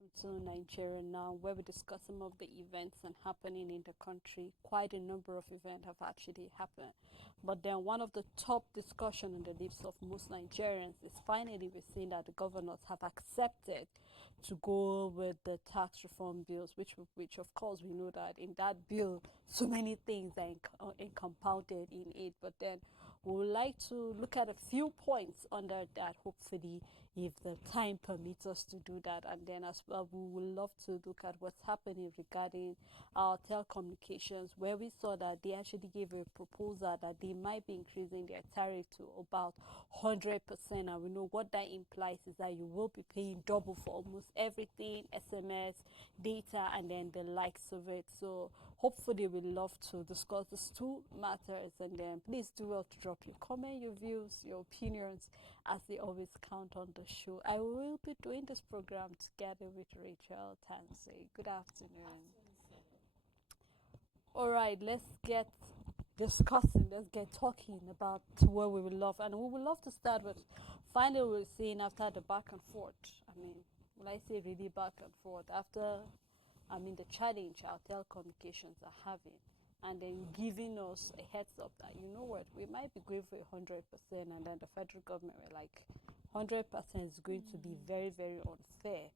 welcome to Nigeria Now, where we discuss some of the events and happening in the country. Quite a number of events have actually happened, but then one of the top discussion on the lips of most Nigerians is finally we're seeing that the governors have accepted to go with the tax reform bills, which of course we know that in that bill so many things are compounded in it, but then we would like to look at a few points under that, hopefully, if the time permits us to do that. And then as well, we would love to look at what's happening regarding our telecommunications, where we saw that they actually gave a proposal that they might be increasing their tariff to about 100%. And we know what that implies is that you will be paying double for almost everything, SMS, data, and then the likes of it. So hopefully we'd love to discuss these two matters, and then please do well to drop your comment, your views, your opinions, as they always count on the show. I will be doing this program together with Rachel Tansey. Good afternoon. All right, let's get discussing, let's get talking about what we would love. And we would love to start with finally we're seeing after the back and forth. I mean, when I say really back and forth, after the challenge our telecommunications are having, and then giving us a heads up that you know what, we might be going for 100%, and then the federal government were like 100% is going to be very, very unfair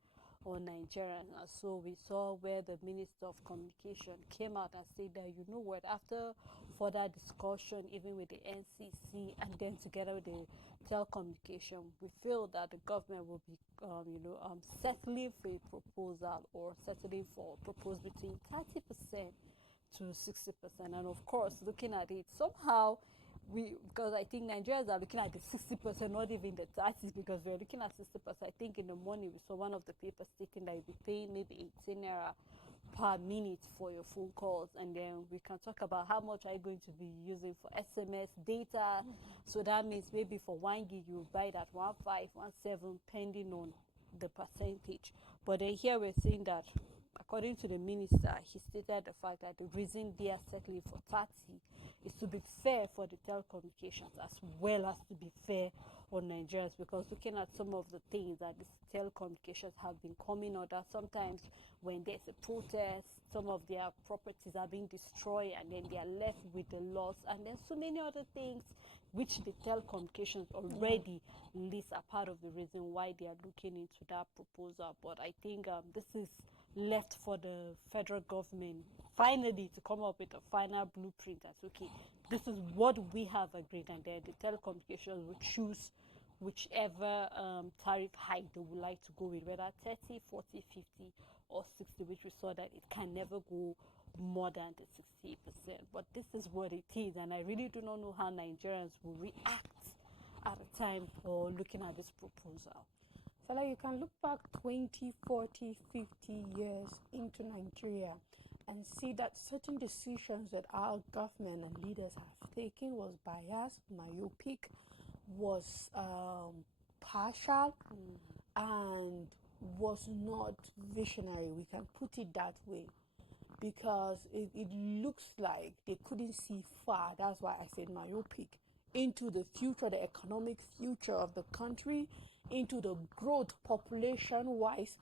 on Nigerians. And so we saw where the Minister of Communication came out and said that you know what, after further discussion, even with the NCC and then together with the telecommunication, we feel that the government will be, settling for a proposal, or settling for proposed between 30% to 60%. And of course, looking at it, somehow because I think Nigerians are looking at the 60%, not even the 30s, because we're looking at 60%. I think in the morning we saw one of the papers stating that you'll be paying maybe 18 naira per minute for your phone calls, and then we can talk about how much are you going to be using for SMS data. So that means maybe for 1 gig you buy that 1517, pending on the percentage. But then here we're saying that according to the minister, he stated the fact that the reason they are settling for 30 is to be fair for the telecommunications as well as to be fair on Nigerians, because looking at some of the things that the telecommunications have been coming under, sometimes when there's a protest, some of their properties are being destroyed and then they are left with the loss, and then so many other things which the telecommunications already list are part of the reason why they are looking into that proposal. But I think this is left for the federal government finally to come up with a final blueprint. That's okay, this is what we have agreed, and then the telecommunications will choose whichever tariff hike they would like to go with, whether 30, 40, 50, or 60, which we saw that it can never go more than the 60%. But this is what it is, and I really do not know how Nigerians will react at a time for looking at this proposal. So like you can look back 20, 40, 50 years into Nigeria and see that certain decisions that our government and leaders have taken was biased, myopic, was partial, and was not visionary. We can put it that way, because it looks like they couldn't see far. That's why I said myopic, into the future, the economic future of the country, into the growth population wise,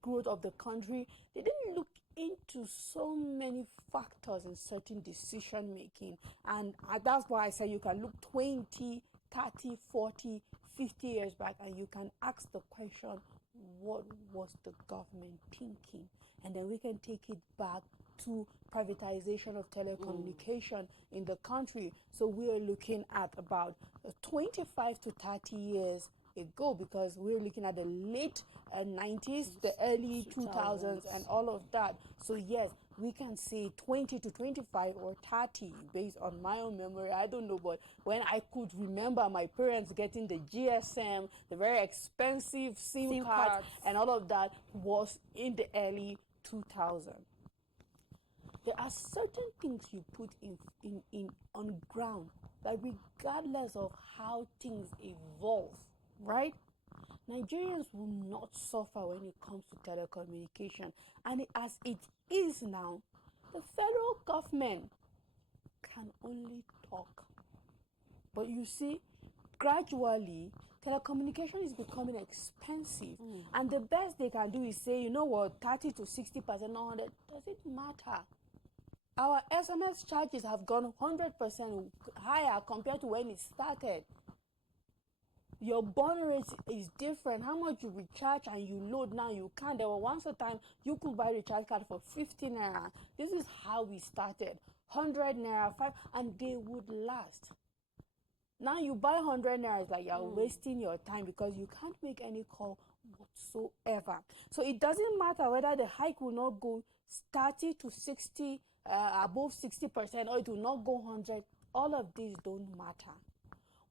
growth of the country. They didn't look into so many factors in certain decision making, and that's why I say you can look 20, 30, 40, 50 years back and you can ask the question, what was the government thinking? And then we can take it back to privatization of telecommunication in the country. So we are looking at about 25 to 30 years ago, because we're looking at the late 90s, the early 2000s, and all of that. So yes, we can say 20 to 25 or 30 based on my own memory. I don't know, but when I could remember my parents getting the GSM, the very expensive SIM cards and all of that was in the early 2000s. There are certain things you put in on ground that regardless of how things evolve, right? Nigerians will not suffer when it comes to telecommunication. And as it is now, the federal government can only talk. But you see, gradually, telecommunication is becoming expensive, and the best they can do is say, you know what, 30 to 60%, 100, does it matter? Our SMS charges have gone 100% higher compared to when it started. Your burn rate is different. How much you recharge and you load now, you can't. There was once a time you could buy a recharge card for 50 naira. This is how we started. 100 naira, 5, and they would last. Now you buy 100 naira, it's like you're wasting your time because you can't make any call whatsoever. So it doesn't matter whether the hike will not go 30 to 60, above 60%, or it will not go 100. All of these don't matter.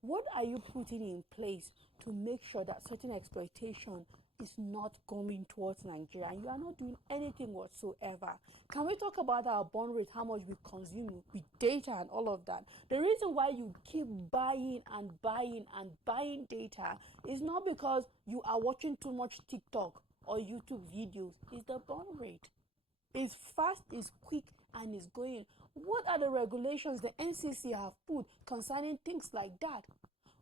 What are you putting in place to make sure that certain exploitation is not coming towards Nigeria and you are not doing anything whatsoever? Can we talk about our burn rate, how much we consume with data and all of that? The reason why you keep buying and buying and buying data is not because you are watching too much TikTok or YouTube videos. It's the burn rate. It's fast, it's quick, and it's going. What are the regulations the NCC have put concerning things like that?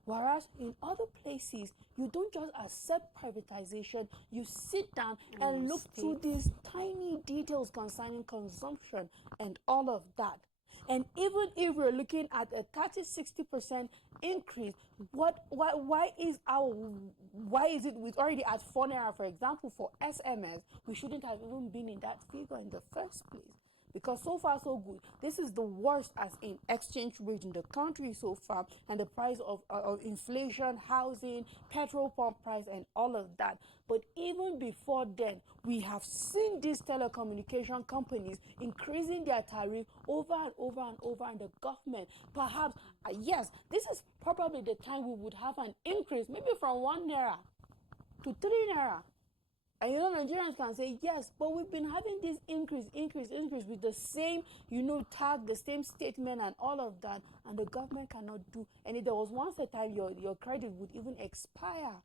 Whereas in other places, you don't just accept privatization, you sit down and look through these tiny details concerning consumption and all of that. And even if we're looking at a 30-60% increase, why is it with already at 4 naira, for example, for SMS, we shouldn't have even been in that figure in the first place? Because so far so good. This is the worst as in exchange rate in the country so far, and the price of inflation, housing, petrol pump price, and all of that. But even before then, we have seen these telecommunication companies increasing their tariff over and over and over, and the government perhaps, yes, this is probably the time we would have an increase, maybe from 1 naira to 3 naira. And Nigerians can say, yes, but we've been having this increase with the same, tag, the same statement and all of that, and the government cannot do. And if there was once a time your credit would even expire.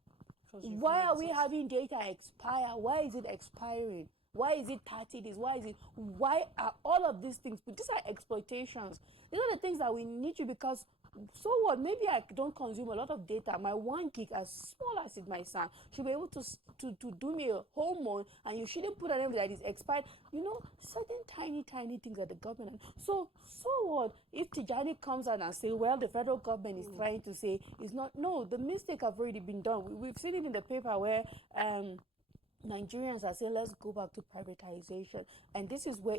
Why are we having data expire? Why is it expiring? Why is it 30 days? Why are all of these things? But these are exploitations. These are the things that we need to, because so what? Maybe I don't consume a lot of data. My 1 gig, as small as it might sound, should be able to do me a whole month, and you shouldn't put an name that is expired. Certain tiny things that the government. So what? If Tijani comes out and say, well, the federal government is trying to say it's not. No, the mistake have already been done. We've seen it in the paper where Nigerians are saying, let's go back to privatization, and this is where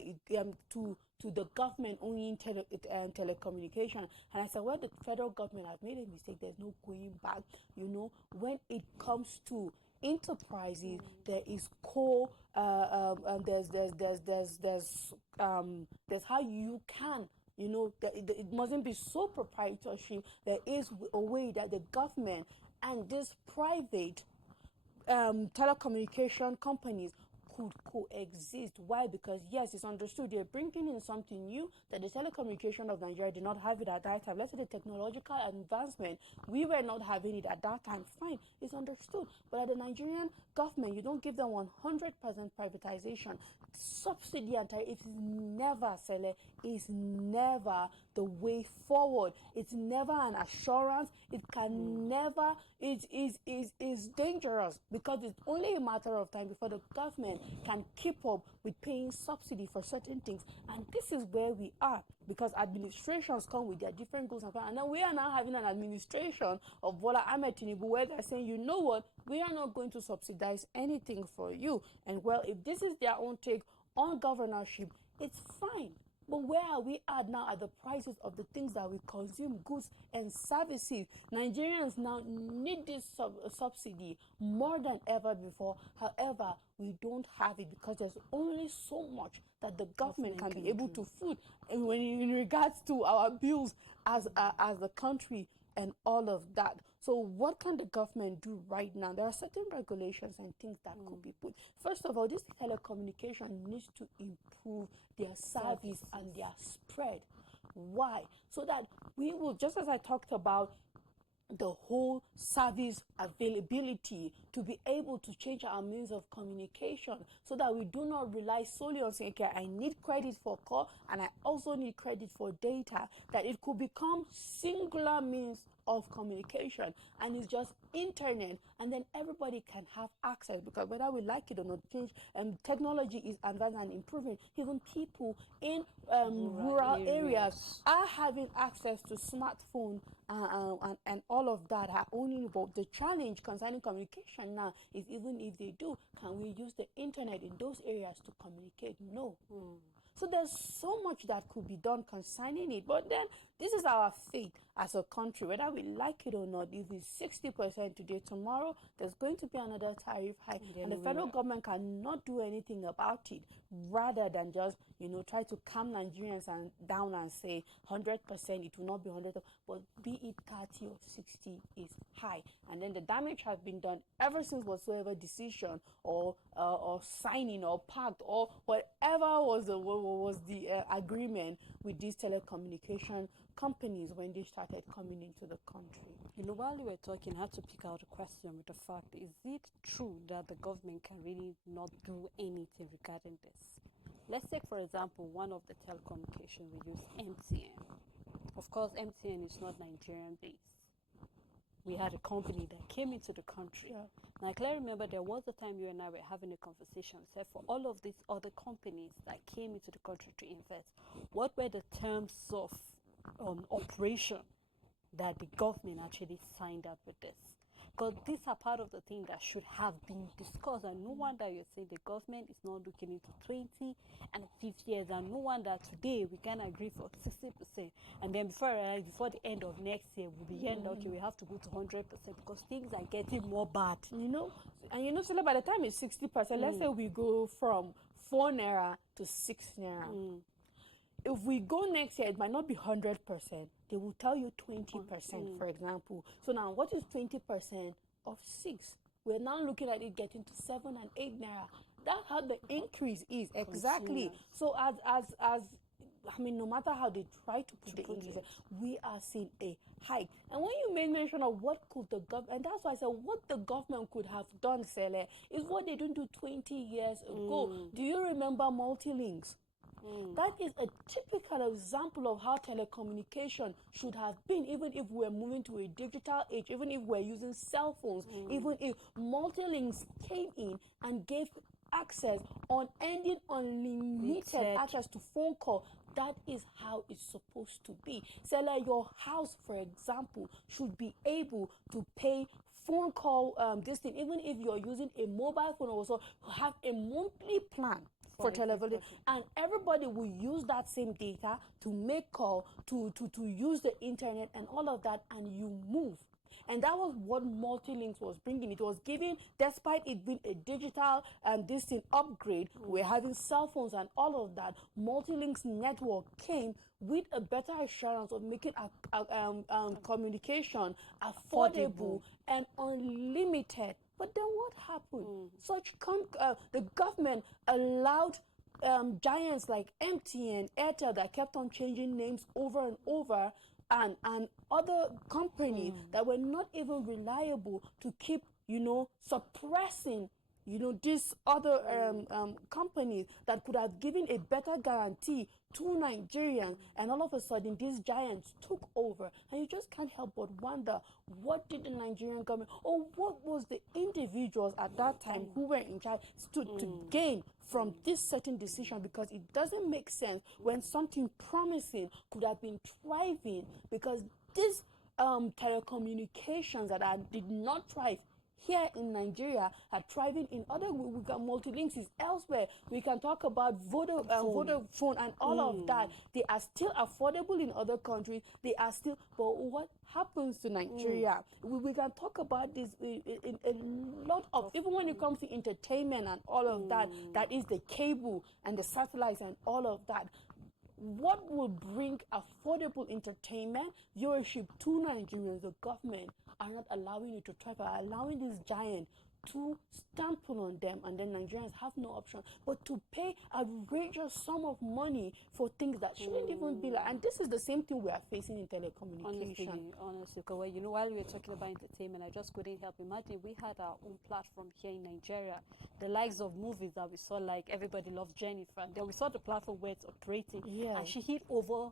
to the government owning telecommunication. And I said, well, the federal government has made a mistake. There's no going back. When it comes to enterprises, there is there's how you can. It mustn't be so proprietary. There is a way that the government and this private telecommunication companies could coexist. Why? Because yes, it's understood they're bringing in something new that the telecommunication of Nigeria did not have it at that time. Let's say the technological advancement, we were not having it at that time. Fine, it's understood. But at the Nigerian government, you don't give them 100% privatization. Subsidy and tariff is never, Sele, is never the way forward. It's never an assurance. It can never, it is dangerous, because it's only a matter of time before the government can keep up with paying subsidy for certain things. And this is where we are, because administrations come with their different goals and plans. And then we are now having an administration of Bola Ahmed Tinubu where they're saying, you know what, we are not going to subsidize anything for you. And well, if this is their own take on governorship, it's fine. But where are we at now at the prices of the things that we consume, goods and services? Nigerians now need this subsidy more than ever before. However, we don't have it because there's only so much that the government can be able to foot in regards to our bills as a country and all of that. So what can the government do right now? There are certain regulations and things that could be put. First of all, this telecommunication needs to improve their service and their spread. Why? So that we will, just as I talked about, the whole service availability to be able to change our means of communication so that we do not rely solely on saying, okay, I need credit for call and I also need credit for data, that it could become singular means of communication and it's just internet, and then everybody can have access, because whether we like it or not, change technology is advancing and improving. Even people in rural areas are having access to smartphone and all of that are only. But the challenge concerning communication now is, even if they do, can we use the internet in those areas to communicate? No. So there's so much that could be done concerning it. But then this is our fate as a country, whether we like it or not. If it's 60% today, tomorrow there's going to be another tariff hike, and the federal government cannot do anything about it, rather than just, try to calm Nigerians and down and say 100%, it will not be 100, but be it 30 or 60 is high. And then the damage has been done ever since whatsoever decision or signing or pact or whatever was the agreement with these telecommunication companies when they started coming into the country. While you were talking, I had to pick out a question with the fact, is it true that the government can really not do anything regarding this? Let's take, for example, one of the telecommunication we use, MTN. Of course, MTN is not Nigerian based. We had a company that came into the country. Yeah. Now, I clearly remember there was a time you and I were having a conversation. We said, for all of these other companies that came into the country to invest, what were the terms of operation that the government actually signed up with this? Because these are part of the thing that should have been discussed, and no wonder you're saying the government is not looking into 20 and 50 years, and no wonder today we can agree for 60%, and then before the end of next year we'll be hearing, okay, we have to go to 100% because things are getting more bad. So by the time it's 60%, let's say we go from 4 naira to 6 naira. If we go next year, it might not be 100%. They will tell you 20%, for example. So now, what is 20% of 6? We're now looking at it getting to 7 and 8 naira. That's how the increase is. Exactly. So no matter how they try to put the increase, we are seeing a hike. And when you made mention of what could the government, and that's why I said what the government could have done, Sele, is what they didn't do 20 years ago. Do you remember multi-links? That is a typical example of how telecommunication should have been, even if we're moving to a digital age, even if we're using cell phones, even if multi-links came in and gave access, unending, unlimited access to phone call. That is how it's supposed to be. So like your house, for example, should be able to pay phone call this thing, even if you're using a mobile phone, also have a monthly plan for television, and everybody will use that same data to make call, to use the internet and all of that, and you move. And that was what multi-links was bringing. It was giving, despite it being a digital this thing upgrade, we're having cell phones and all of that. Multi-links network came with a better assurance of making communication affordable and unlimited. But then what happened? The government allowed giants like MTN, Airtel, that kept on changing names over and over, and other companies that were not even reliable, to keep, suppressing, these other companies that could have given a better guarantee to Nigerians, and all of a sudden these giants took over, and you just can't help but wonder, what did the Nigerian government, or what was the individuals at that time who were in charge to gain from this certain decision? Because it doesn't make sense when something promising could have been thriving, because these telecommunications that did not thrive here in Nigeria are thriving in other. We got multi-links is elsewhere. We can talk about Vodafone and all of that. They are still affordable in other countries. They are still, but what happens to Nigeria? We can talk about this in a lot of, even when it comes to entertainment and all of that, that is the cable and the satellites and all of that. What will bring affordable entertainment, viewership to Nigerians? The government are not allowing it to thrive, are allowing this giant to stample on them, and then Nigerians have no option but to pay outrageous sum of money for things that shouldn't even be like. And this is the same thing we are facing in telecommunication. Honestly, because you know, while we were talking about entertainment, I just couldn't help. Imagine we had our own platform here in Nigeria, the likes of movies that we saw, like Everybody Loves Jennifer. And then we saw the platform where it's operating, Yes. and she hit over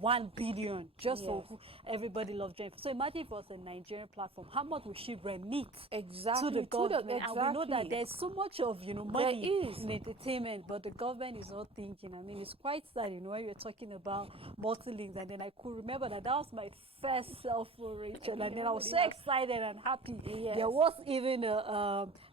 1 billion just for Yes. Everybody Loves Jennifer. So imagine if it was a Nigerian platform, how much would she remit Exactly, to the to the- government? And we know that exactly. there's so much of, you know, money There is. in entertainment, but the government is not thinking. I mean, it's quite sad, you know, when you're talking about multi-links, and then I could remember that was my first cell phone, Rachel, and then I was so Yeah. excited and happy. Yes. There was even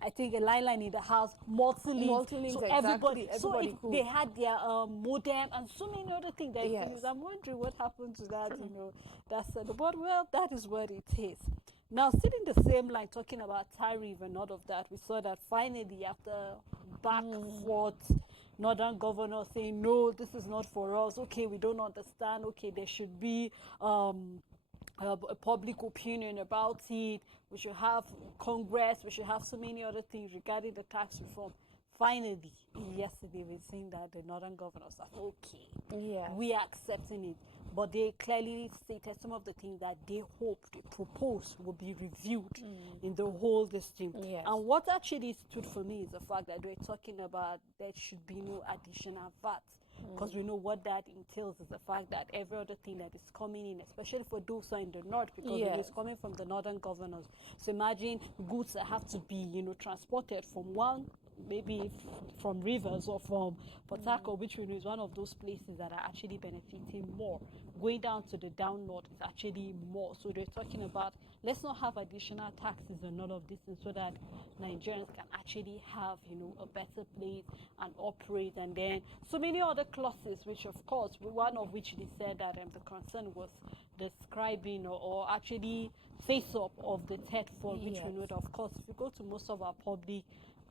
I think a line in the house, multi-links. Multi-links, so exactly. so Everybody could. they had their modem and so many other things that you could Yes. use. I'm wondering what happened to that, you know, that's but well, that is what it is. Now, still in the same line, talking about tariff and all of that, we saw that finally, after back forth, northern governors saying, no, this is not for us. Okay, we don't understand. Okay, there should be a public opinion about it. We should have Congress. We should have so many other things regarding the tax reform. Finally, yesterday, we're seeing that the northern governors are okay. Yes. We are accepting it. But they clearly stated some of the things that they hope, they propose, will be reviewed in the whole this thing. Yes. And what actually stood for me is the fact that we're talking about there should be no additional VAT. Because we know what that entails is the fact that every other thing that is coming in, especially for those who are in the north, because it Yes. is coming from the northern governors. So imagine goods that have to be, you know, transported from one, maybe from Rivers or from Port Harcourt, which we know is one of those places that are actually benefiting more. Going down to the down north is actually more. So they're talking about let's not have additional taxes and all of this, and so that Nigerians can actually have, you know, a better place and operate. And then so many other clauses, which of course, one of which they said that the concern was describing or actually face up of the third form, which we know that, of course, if you go to most of our public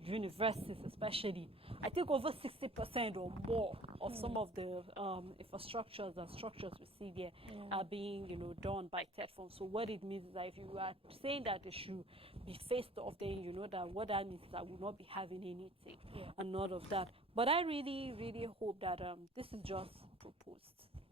universities, especially, I think over 60% or more of some of the infrastructures and structures we see there are being, you know, done by third form. So what it means is that if you are saying that they should be faced off, then you know that what that means is that we'll not be having anything and none of that. But I really, really hope that this is just proposed.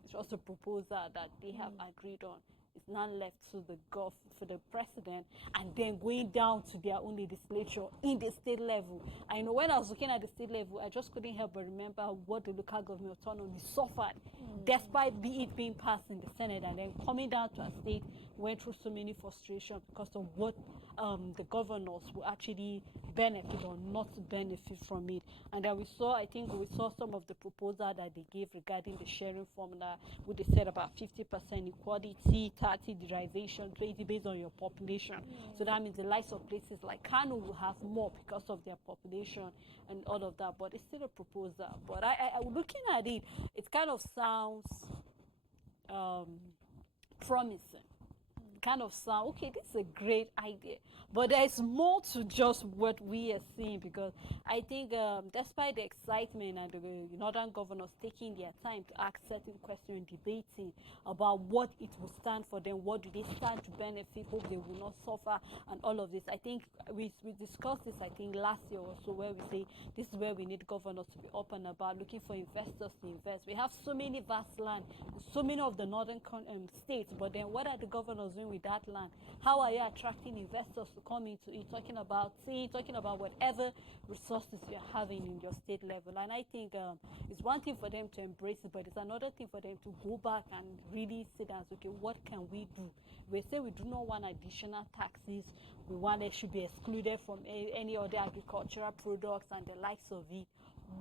It's just a proposal that they have agreed on. It's not left to the gov for the president, and then going down to their own legislature in the state level. I know when I was looking at the state level, I just couldn't help but remember what the local government autonomy suffered, despite it being passed in the Senate, and then coming down to a state went through so many frustrations because of what the governors will actually benefit or not benefit from it. And then I think we saw some of the proposal that they gave regarding the sharing formula, where they said about 50% equality, 30 derivation, 20 based on your population. So that means the likes of places like Kano will have more because of their population and all of that. But it's still a proposal. But I looking at it, it kind of sounds promising. Kind of sound okay, this is a great idea, but there's more to just what we are seeing, because I think despite the excitement and the northern governors taking their time to ask certain questions, debating about what it will stand for them, what do they stand to benefit, hope they will not suffer, and all of this. I think we discussed this, I think last year or so, where we say this is where we need governors to be open about looking for investors to invest. We have so many vast land, so many of the northern states, but then what are the governors doing with that land? How are you attracting investors to come into it? Talking about whatever resources you're having in your state level. And I think it's one thing for them to embrace it, but it's another thing for them to go back and really sit down and say, okay, what can we do? We say we do not want additional taxes. We want it should be excluded from any other agricultural products and the likes of it.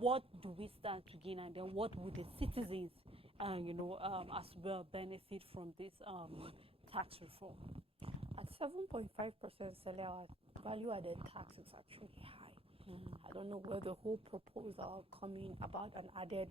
What do we stand to gain, and then what would the citizens, as well benefit from this tax reform? At 7.5% value-added tax is actually high. I don't know where the whole proposal coming about an added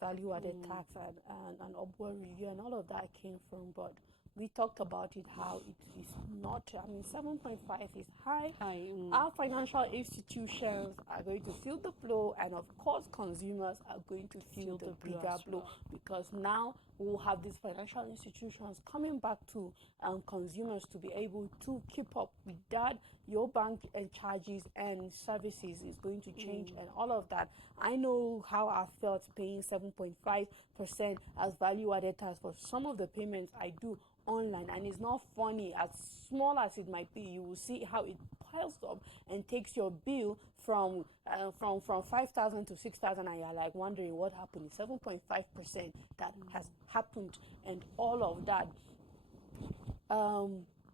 value-added tax and an upward review and all of that came from, but we talked about it, how it is not, I mean, 7.5 is high. Hi. Our financial institutions are going to feel the blow, and of course, consumers are going to feel the blow bigger as blow, well. because now we'll have these financial institutions coming back to consumers to be able to keep up with that. Your bank and charges and services is going to change, and all of that. I know how I felt paying 7.5% as value added tax for some of the payments I do online, and it's not funny. As small as it might be, you will see how it piles up and takes your bill from 5,000 to 6,000, and you're like wondering what happened. It's 7.5% that has happened, and all of that.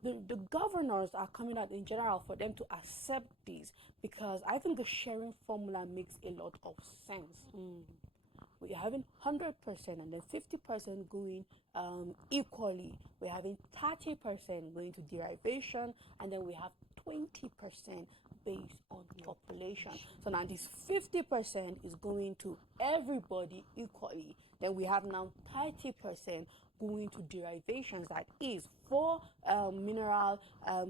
The governors are coming out in general for them to accept this, because I think the sharing formula makes a lot of sense. We're having 100% and then 50% going equally. We're having 30% going to derivation, and then we have 20% based on population. So now this 50% is going to everybody equally. Then we have now 30% going to derivations, that is for mineral,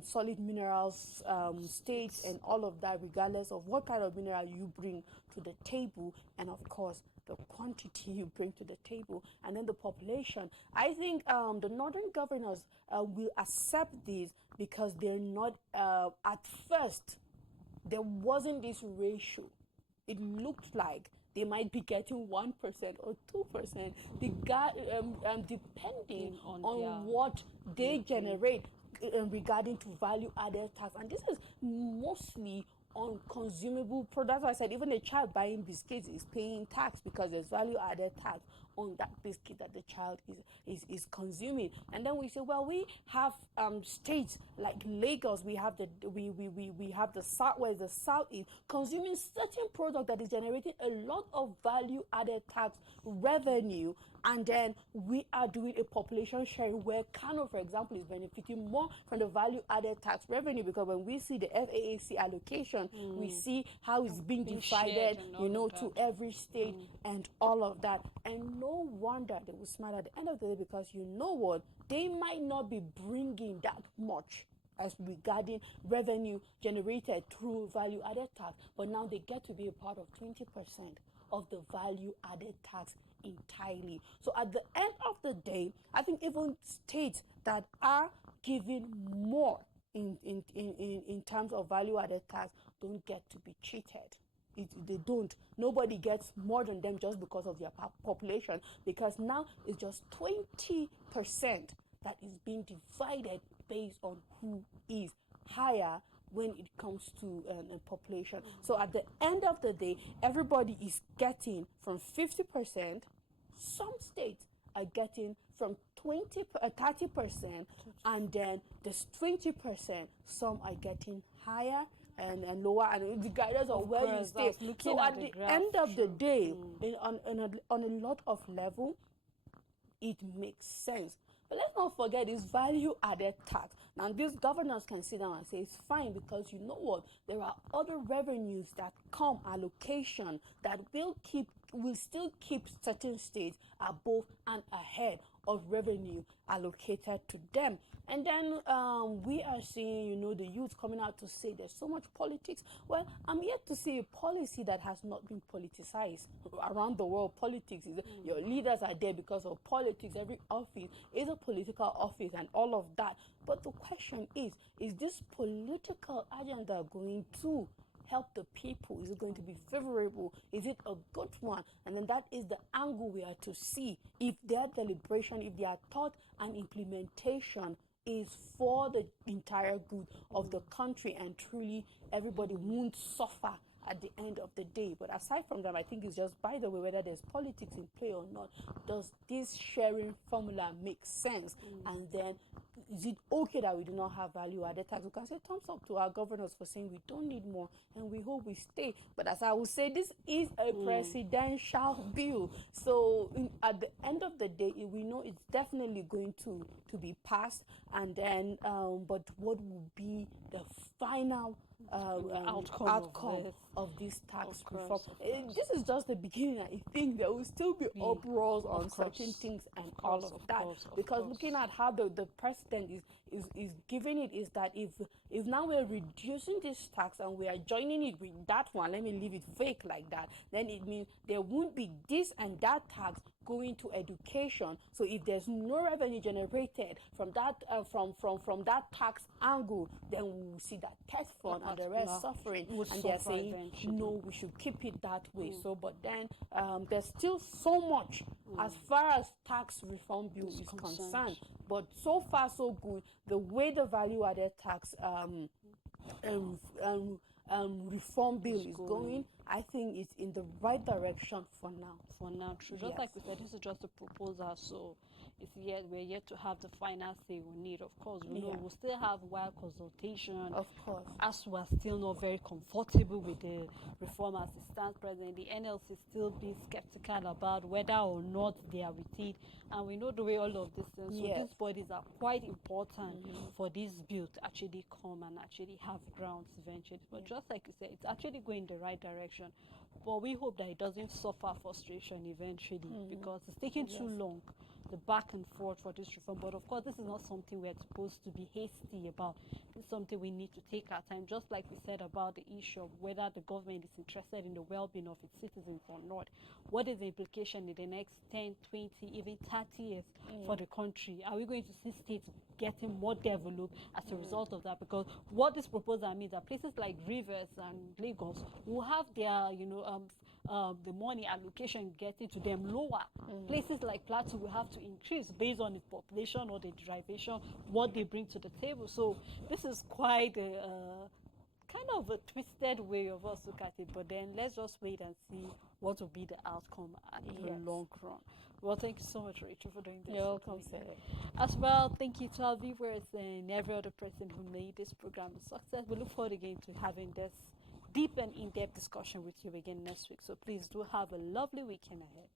solid minerals, states, and all of that, regardless of what kind of mineral you bring to the table, and of course the quantity you bring to the table, and then the population. I think the northern governors will accept this, because they're not, at first there wasn't this ratio. It looked like they might be getting 1% or 2%, depending on what they generate regarding to value added tax. And this is mostly on consumable products. I said even a child buying biscuits is paying tax, because there's value added tax on that biscuit that the child is consuming. And then we say, well, we have states like Lagos, we have the southwest, the southeast, consuming certain product that is generating a lot of value added tax revenue. And then we are doing a population sharing where Kano, for example, is benefiting more from the value added tax revenue, because when we see the FAAC allocation, we see how it's being divided, to every state and all of that. And no wonder they will smile at the end of the day, because you know what? They might not be bringing that much as regarding revenue generated through value added tax, but now they get to be a part of 20% of the value added tax entirely. So at the end of the day, I think even states that are giving more in terms of value added tax don't get to be cheated. They don't. Nobody gets more than them just because of their population, because now it's just 20% that is being divided based on who is higher when it comes to population. So at the end of the day, everybody is getting from 50%. Some states are getting from 30%, and then there's 20%. Some are getting higher and lower, and regardless of where you stay. So at the end of the day, on a lot of level, it makes sense. But let's not forget this value added tax. Now, these governors can sit down and say it's fine, because you know what? There are other revenues that come, allocation, that will still keep certain states above and ahead of revenue allocated to them. And then we are seeing, the youth coming out to say there's so much politics. Well, I'm yet to see a policy that has not been politicized. Around the world, politics is your leaders are there because of politics. Every office is a political office and all of that. But the question is this political agenda going to help the people? Is it going to be favorable? Is it a good one? And then that is the angle we are to see if their deliberation, if their thought and implementation is for the entire good of the country, and truly everybody won't suffer at the end of the day. But aside from that, I think it's just, by the way, whether there's politics in play or not, does this sharing formula make sense? And then is it okay that we do not have value added tax? We can say thumbs up to our governors for saying we don't need more, and we hope we stay. But as I would say, this is a presidential bill. So at the end of the day, we know it's definitely going to be passed. And then, but what will be the final outcome of this tax Of course, reform. of This is just the beginning. I think there will still be uproars on certain things and all of that. Because looking at how the president is giving it, is that if now we're reducing this tax and we are joining it with that one, let me leave it fake like that, then it means there won't be this and that tax going to education. So if there's no revenue generated from that from that tax angle, then we will see that test fund and the rest suffering, and they're saying eventually. no, we should keep it that way. So but then there's still so much as far as tax reform bill is concerned, but so far so good. The way the value added tax reform bill is going, I think it's in the right direction for now. For now, true. Just like we said, this is just a proposal, so we're yet to have the final say we need. Of course, we know we'll still have wild consultation. Of course. As we're still not very comfortable with the reform as it stands present, the NLC still be skeptical about whether or not they are with it, and we know the way all of this things. So these bodies are quite important for this bill to actually come and actually have grounds eventually. But just like you said, it's actually going the right direction. But we hope that it doesn't suffer frustration eventually, because it's taking too long, the back and forth for this reform. But of course, this is not something we're supposed to be hasty about. It's something we need to take our time, just like we said about the issue of whether the government is interested in the well-being of its citizens or not. What is the implication in the next 10, 20, even 30 years for the country? Are we going to see states getting more developed as a result of that? Because what this proposal means that places like Rivers and Lagos will have their, the money allocation getting to them lower. Places like Plateau will have to increase based on its population or the derivation, what they bring to the table. So this is quite a kind of a twisted way of us look at it. But then let's just wait and see what will be the outcome at the long run. Well, thank you so much, Rachel, for doing this. You're welcome, Sarah. As well, thank you to our viewers and every other person who made this program a success. We look forward again to having this deep and in-depth discussion with you again next week. So please do have a lovely weekend ahead.